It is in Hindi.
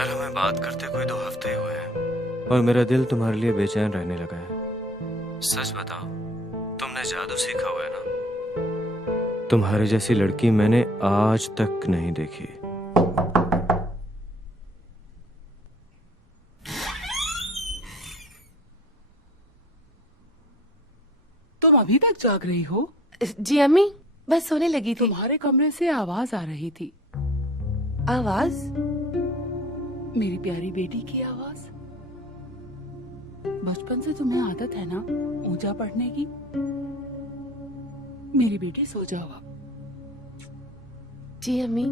यार हमें बात करते कोई 2 हफ्ते हुए हैं और मेरा दिल तुम्हारे लिए बेचैन रहने लगा है। सच बताओ, तुमने जादू सीखा हुआ है ना? तुम्हारे जैसी लड़की मैंने आज तक नहीं देखी। तुम अभी तक जाग रही हो? जी अम्मी, बस सोने लगी थी। तुम्हारे कमरे से आवाज आ रही थी। आवाज? मेरी प्यारी बेटी की आवाज। बचपन से तुम्हें आदत है ना ऊंचा पढ़ने की। मेरी बेटी सो जाओ अब। जी अम्मी।